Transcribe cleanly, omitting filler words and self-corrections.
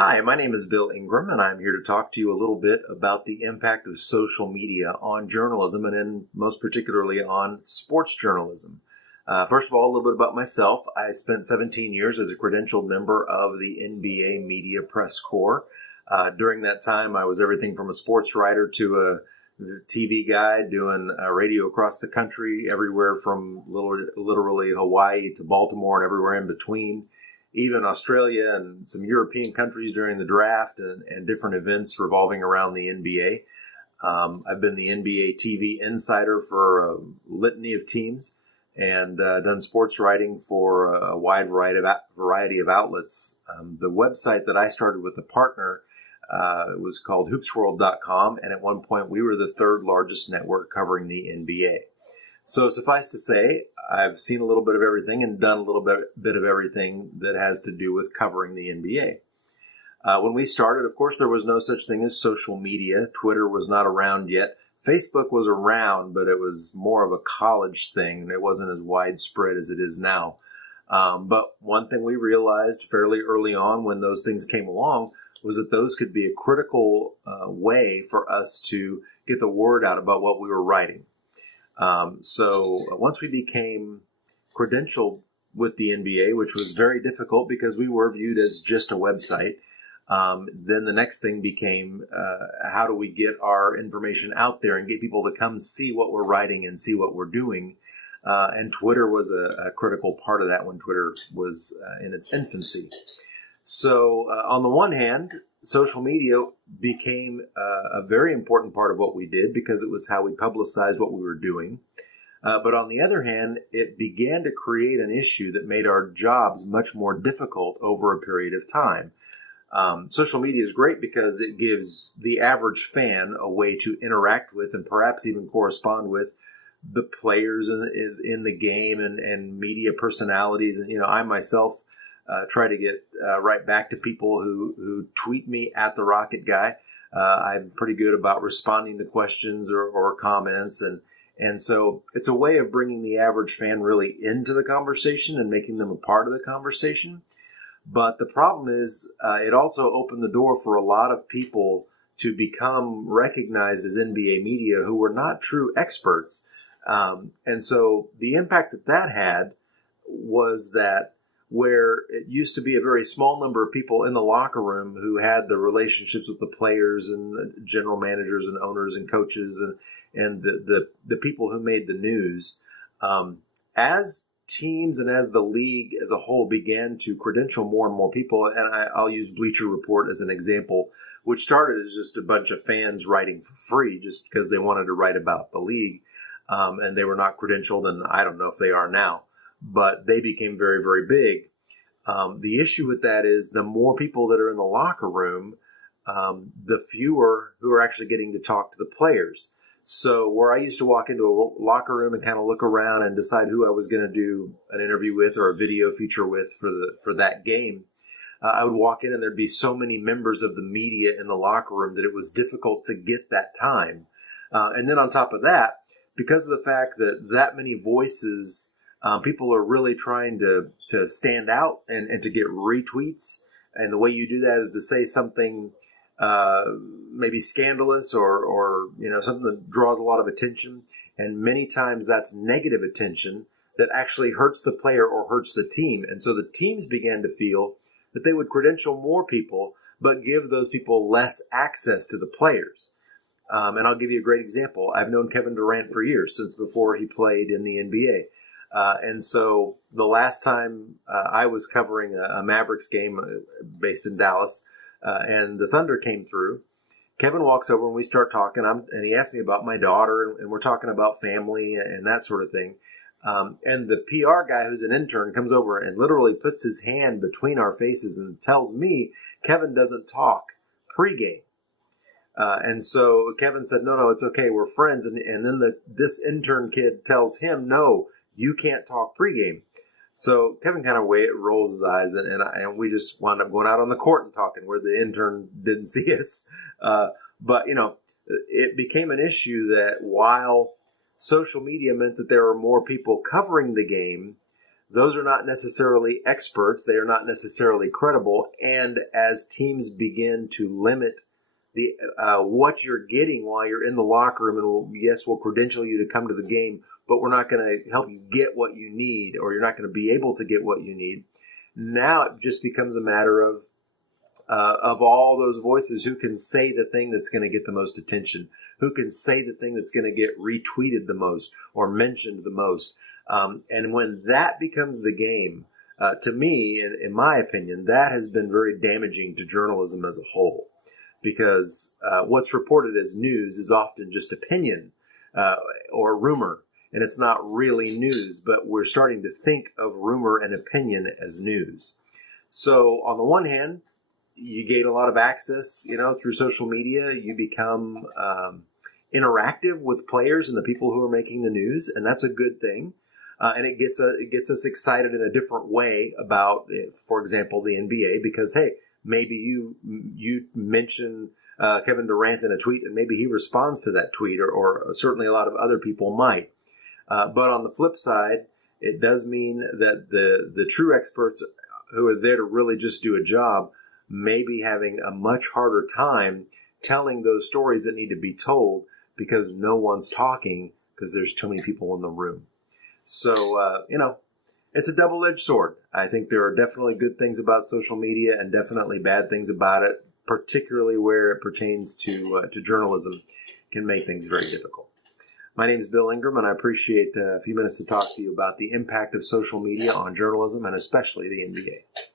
Hi, my name is Bill Ingram, and I'm here to talk to you a little bit about the impact of social media on journalism and most particularly on sports journalism. First of all, a little bit about myself. I spent 17 years as a credentialed member of the NBA Media Press Corps. During that time, I was everything from a sports writer to a TV guy doing radio across the country, everywhere from literally Hawaii to Baltimore and everywhere in between, even Australia and some European countries during the draft and different events revolving around the NBA. I've been the NBA TV insider for a litany of teams and done sports writing for a wide variety of outlets. The website that I started with a partner was called hoopsworld.com, and at one point we were the third largest network covering the NBA. So suffice to say, I've seen a little bit of everything and done a little bit of everything that has to do with covering the NBA. When we started, of course, there was no such thing as social media. Twitter was not around yet. Facebook was around, but it was more of a college thing. It wasn't as widespread as it is now. But one thing we realized fairly early on when those things came along was that those could be a critical way for us to get the word out about what we were writing. So once we became credentialed with the NBA, which was very difficult because we were viewed as just a website, then the next thing became how do we get our information out there and get people to come see what we're writing and see what we're doing. And Twitter was a critical part of that when Twitter was in its infancy. So on the one hand, social media became a very important part of what we did because it was how we publicized what we were doing. But on the other hand, it began to create an issue that made our jobs much more difficult over a period of time. Social media is great because it gives the average fan a way to interact with and perhaps even correspond with the players in the game and media personalities. And, I myself try to get right back to people who tweet me at the Rocket Guy. I'm pretty good about responding to questions or comments. And so it's a way of bringing the average fan really into the conversation and making them a part of the conversation. But the problem is it also opened the door for a lot of people to become recognized as NBA media who were not true experts. And so the impact that had was that where it used to be a very small number of people in the locker room who had the relationships with the players and general managers and owners and coaches and the people who made the news, as teams and as the league as a whole began to credential more and more people, and I'll use Bleacher Report as an example, which started as just a bunch of fans writing for free just because they wanted to write about the league, and they were not credentialed, and I don't know if they are now. But they became very, very big. The issue with that is the more people that are in the locker room, the fewer who are actually getting to talk to the players. So where I used to walk into a locker room and kind of look around and decide who I was going to do an interview with or a video feature with for that game, I would walk in and there'd be so many members of the media in the locker room that it was difficult to get that time. And then on top of that, because of the fact that many voices, people are really trying to stand out and to get retweets. And the way you do that is to say something maybe scandalous or something that draws a lot of attention. And many times that's negative attention that actually hurts the player or hurts the team. And so the teams began to feel that they would credential more people, but give those people less access to the players. And I'll give you a great example. I've known Kevin Durant for years, since before he played in the NBA. And so the last time I was covering a Mavericks game based in Dallas, and the Thunder came through, Kevin walks over and we start talking, and he asked me about my daughter, and we're talking about family and that sort of thing. And the PR guy, who's an intern, comes over and literally puts his hand between our faces and tells me Kevin doesn't talk pregame. And so Kevin said, no, it's okay, we're friends. And then this intern kid tells him, no, you can't talk pregame. So Kevin kind of rolls his eyes, and we just wound up going out on the court and talking where the intern didn't see us. But, it became an issue that while social media meant that there were more people covering the game, those are not necessarily experts. They are not necessarily credible. And as teams begin to limit the what you're getting while you're in the locker room, and we'll credential you to come to the game, but we're not going to help you get what you need, or you're not going to be able to get what you need. Now it just becomes a matter of all those voices who can say the thing that's going to get the most attention, who can say the thing that's going to get retweeted the most or mentioned the most. And when that becomes the game, to me, in my opinion, that has been very damaging to journalism as a whole, because what's reported as news is often just opinion or rumor, and it's not really news, but we're starting to think of rumor and opinion as news. So on the one hand, you gain a lot of access, through social media. You become interactive with players and the people who are making the news, and that's a good thing. And it gets us excited in a different way about, for example, the NBA, because hey, maybe you mention Kevin Durant in a tweet, and maybe he responds to that tweet, or certainly a lot of other people might. But on the flip side, it does mean that the true experts who are there to really just do a job may be having a much harder time telling those stories that need to be told, because no one's talking because there's too many people in the room. So, it's a double-edged sword. I think there are definitely good things about social media and definitely bad things about it, particularly where it pertains to journalism. Can make things very difficult. My name is Bill Ingram, and I appreciate a few minutes to talk to you about the impact of social media on journalism, and especially the NBA.